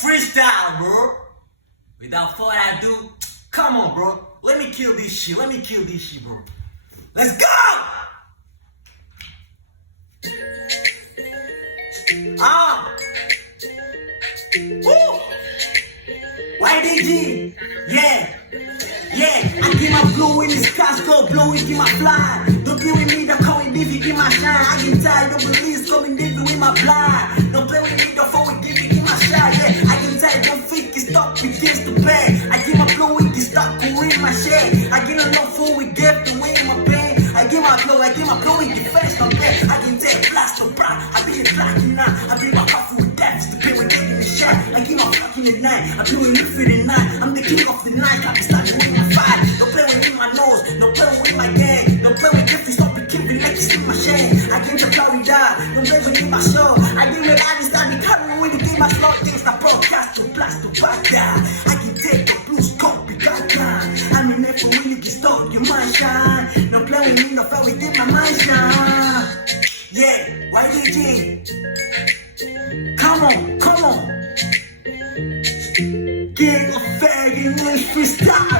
freestyle, bro. Without further ado, come on, bro. Let me kill this shit. Bro. Let's go! Woo! YDG, yeah. I get my blue in this car, go blue, get my fly. Don't play with me, don't call me Divi, get my shine. I get tired, don't believe it's coming Divi with my blind. Don't play with me, don't phone with Divi, get my shine. Yeah, I get tired, don't think it's stop against the bag. I get my blue, we can stop, go in my shed. I get enough food, we get to win my pain. I get my blow, we get fast, I'm bad. I can take blast, no bra. I be blocking now, I bring my coffee with that, the pain with getting the shot. I get my fucking at night, I be with you for the night. I'm the king of the night, I be starting with my fight. Don't play with me, my nose, don't play with my gang. Don't play with Jeffrey, stop it, keep it like you see my shame. I came to Florida, don't play with me, my show. I get with eyes, I be carrying with the game, I slow things, I broadcast to blast to back down. I can take the blue scope, it got down. I'm in there for when you can stop your mind shine. Don't play with me, no fell with my mind shine. Yeah, YDG. Come on. King of FAKE English freestyle.